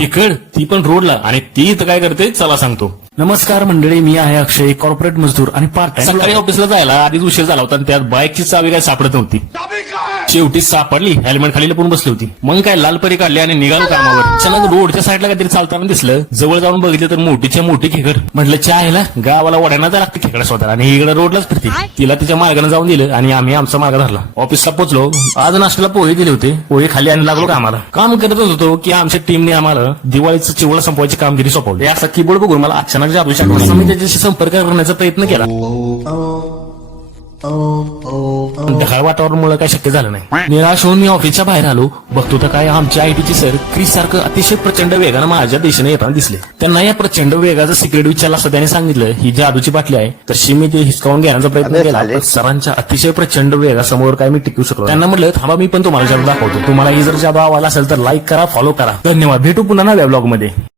इकड ती पण रोडला आणि ती इथं काय करते चला सांगतो. नमस्कार मंडळी, मी आहे अक्षय, कॉर्पोरेट मजदूर आणि पार्ट टाइम. सकाळी ऑफिसला जायला आधीच उशीर झाला होता आणि त्यात बाईकची चावी काय सापडत नव्हती. शेवटी सापडली, हेल्मेट खाली लपून बसली होती. मग काय लालपरी काढली आणि निघालो कामावर. चला रोडच्या साईडला काहीतरी चालताना दिसलं, जवळ जाऊन बघितलं तर मोठीच्या मोठी खेकड. म्हटलं चहायला गावाला वड्यांना जायला लागते खेकडा स्वतःला आणि इकडे रोडलाच फिरते. तिला तिच्या मार्गाने जाऊन दिलं आणि आम्ही आमचा मार्ग धरला. ऑफिसला पोहोचलो. आज नाश्त्याला पोहे दिले होते, पोहे खाली आणि लागलो कामाला. काम करतच होतो की आमच्या टीमने आम्हाला दिवाळीचं चिवळा संपवायची कामगिरी सोपवली. असा कीबोर्ड बघून मला अचानक जादू शकतो. मी त्याच्याशी संपर्क करण्याचा प्रयत्न केला. ढगाळ वातावरणामुळे काय शक्य झालं नाही. निराश होऊन मी ऑफिसच्या बाहेर आलो. बघतो तर काय आमच्या आयटीची सर क्रिस सारखं अतिशय प्रचंड वेगानं माझ्या दिशेने येताना दिसले. त्यांना या प्रचंड वेगाचं सिक्रेट विचारलं असं त्याने सांगितलं. ही जादूची बाटली आहे. तशी मी ते हिसकावून घेण्याचा प्रयत्न केला. सरांच्या अतिशय प्रचंड वेगासमोर काय मी टिकू शकलो. त्यांना म्हटलं थांबा, मी पण तुम्हाला जादू दाखवतो. तुम्हाला ही जर जादू आवडला असेल तर लाईक करा, फॉलो करा. धन्यवाद. भेटू पुन्हा नव्या ब्लॉग मध्ये.